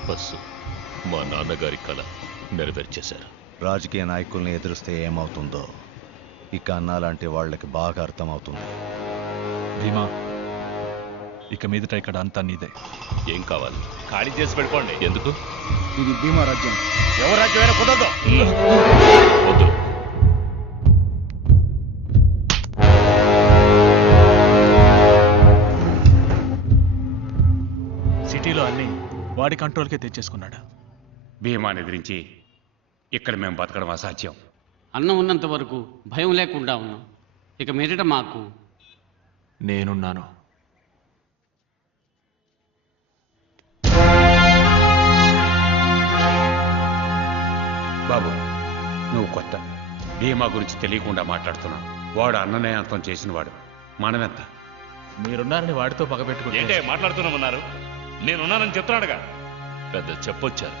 తపస్సు మా నాన్నగారి కళ నెరవేర్చేశారు. రాజకీయ నాయకుల్ని ఎదురిస్తే ఏమవుతుందో ఇక అన్నా లాంటి వాళ్ళకి బాగా అర్థమవుతుంది. భీమా, ఇక మీదట ఇక్కడ అంతా నీదే. ఏం కావాలి? ఖాళీ చేసి వెళ్ళిపోండి. ఎందుకు? ఇది భీమా రాజ్యం. ఎవరు రాజ్యమైనా కుదరదు. వద్దు. సిటీలో అన్ని వాడి కంట్రోల్కే తెచ్చేసుకున్నాడు. భీమాని ఎదిరించి ఇక్కడ మేము బతకడం అసాధ్యం. అన్నం ఉన్నంత వరకు భయం లేకుండా ఉన్నాం. ఇక మీదట మాకు నేనున్నాను. బాబు, నువ్వు కొత్త. భీమా గురించి తెలియకుండా మాట్లాడుతున్నావు. వాడు అన్ననే అంతం చేసినవాడు. మనమెంత? మీరున్నారని వాడితో పగబెట్టుకుంటే ఏంటే మాట్లాడుతున్నామన్నారు? నేనున్నానని చెప్తున్నాడుగా. పెద్ద చెప్పొచ్చారు.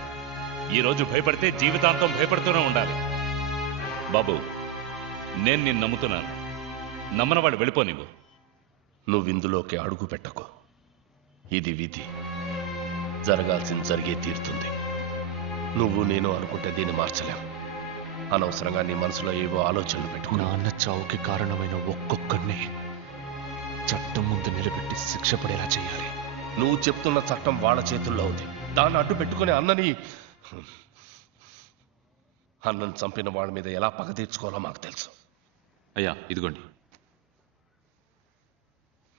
ఈరోజు భయపడితే జీవితాంతం భయపడుతూనే ఉండాలి. బాబు, నేను నిన్ను నమ్ముతున్నాను. నమ్మనవాడు వెళ్ళిపోనివ్వు. నువ్విందులోకి అడుగు పెట్టకు. ఇది విధి. జరగాల్సింది జరిగే తీరుతుంది. నువ్వు నేను అనుకుంటే దీన్ని మార్చలేం. అనవసరంగా నీ మనసులో ఏవో ఆలోచనలు పెట్టుకో. నాన్న చావుకి కారణమైన ఒక్కొక్కడిని చట్టం ముందు నిలబెట్టి శిక్ష పడేలా చేయాలి. నువ్వు చెప్తున్న చట్టం వాళ్ళ చేతుల్లో ఉంది. దాన్ని అడ్డు పెట్టుకుని అన్నని చంపిన వాళ్ళ మీద ఎలా పగ తీర్చుకోవాలో మాకు తెలుసు. అయ్యా, ఇదిగోండి.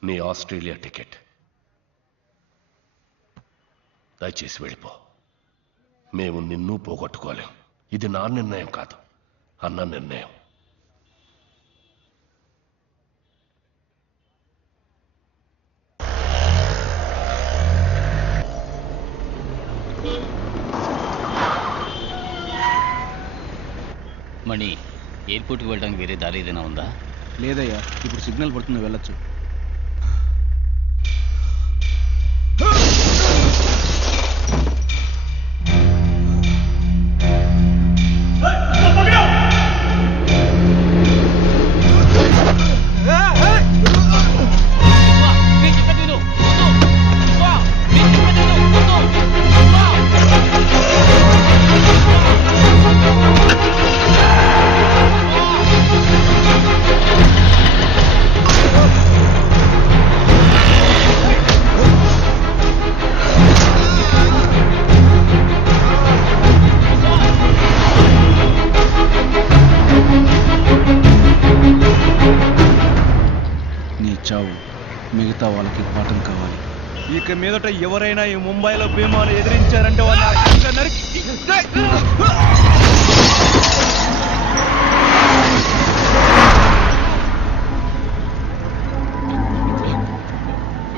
నీ ఆస్ట్రేలియా టికెట్. దయచేసి వెళ్ళిపో. మేము నిన్ను పోగొట్టుకోలేం. ఇది నా నిర్ణయం కాదు, అన్న నిర్ణయం. మణి, ఎయిర్పోర్ట్కి వెళ్ళడానికి వేరే దారి ఏదైనా ఉందా? లేదయ్యా, ఇప్పుడు సిగ్నల్ పడుతుంది, వెళ్ళొచ్చు. చావు మిగతా వాళ్ళకి పాఠం కావాలి. ఇక మీదట ఎవరైనా ఈ ముంబైలో భీమాను ఎదిరించారంటే వాళ్ళ నరికి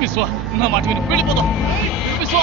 విశ్వ, నా మాట విని వెళ్ళిపోదాం. విశ్వ,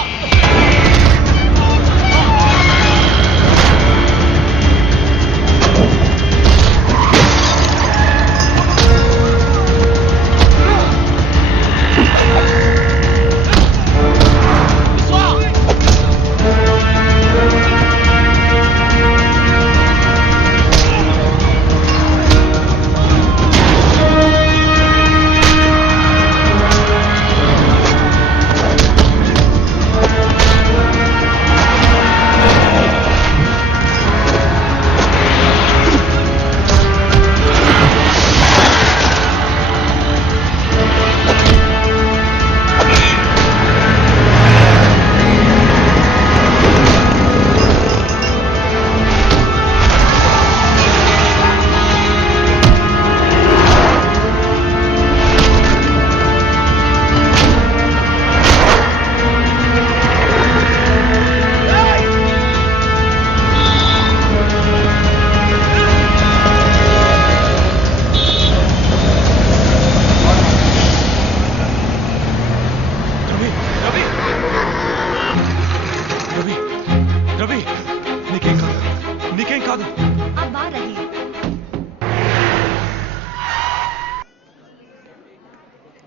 నీకేం కాదు.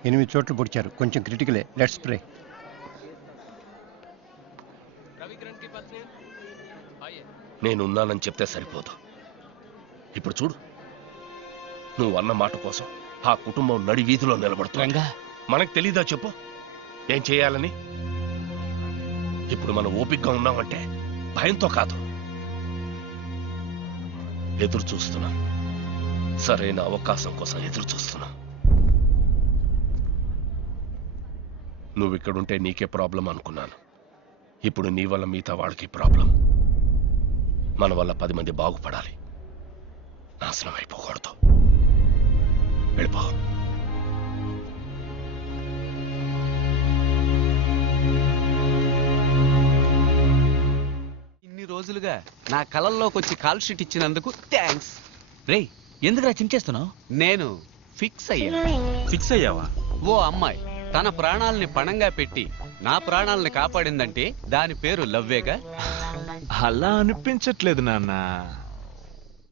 8 చోట్ల పొడిచారు, కొంచెం క్రిటికలే. Let's pray. నేనున్నానని చెప్తే సరిపోదు. ఇప్పుడు చూడు, నువ్వు అన్న మాట కోసం ఆ కుటుంబం నడి వీధిలో నిలబడుతుంది. మనకు తెలీదా చెప్పు ఏం చేయాలని? ఇప్పుడు మనం ఓపికగా ఉన్నామంటే భయంతో కాదు, ఎదురు చూస్తున్నాం. సరైన అవకాశం కోసం ఎదురు చూస్తున్నాం. నువ్వు ఇక్కడుంటే నీకే ప్రాబ్లం అనుకున్నాను. ఇప్పుడు నీ వల్ల మిగతా వాళ్ళకి ప్రాబ్లం. మన వల్ల 10 మంది బాగుపడాలి, నాశనం అయిపోకూడదు. వెళ్ళిపో. ఇన్ని రోజులుగా నా కలల్లోకి వచ్చి కాల్ షీట్ ఇచ్చినందుకు థ్యాంక్స్. రేయ్ ఎందుకురా చించేస్తున్నావు? నేను ఫిక్స్ అయ్యా. ఫిక్స్ అయ్యావా? ఓ అమ్మాయి తన ప్రాణాలని పణంగా పెట్టి నా ప్రాణాలని కాపాడిందంటే దాని పేరు లవ్వేగా. అలా అనిపించట్లేదు నాన్న.